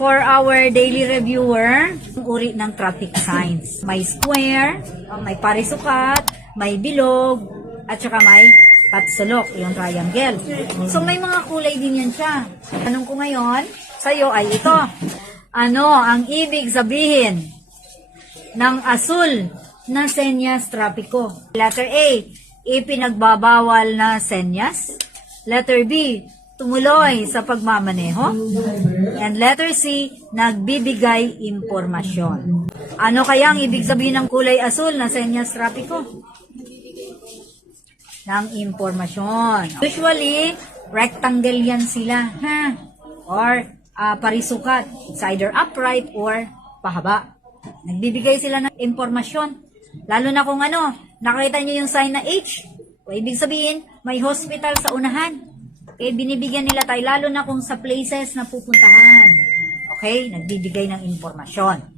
For our daily reviewer, uri ng traffic signs. May square, may parisukat, may bilog, at saka may patsulok, yung triangle. So may mga kulay din yan siya. Tanong ko ngayon sa'yo ay ito. Ano ang ibig sabihin ng asul na senyas trapiko? Letter A, ipinagbabawal na senyas. Letter B, tumuloy sa pagmamaneho. And letter C, nagbibigay impormasyon. Ano kaya ang ibig sabihin ng kulay asul na senyas trapiko? Ng impormasyon. Usually, rectangle yan sila, ha? Or parisukat. It's either upright or pahaba. Nagbibigay sila ng impormasyon. Lalo na kung nakita nyo yung sign na H. O ibig sabihin, may hospital sa unahan. Okay, binibigyan nila tayo, lalo na kung sa places na pupuntahan. Okay, nagbibigay ng impormasyon.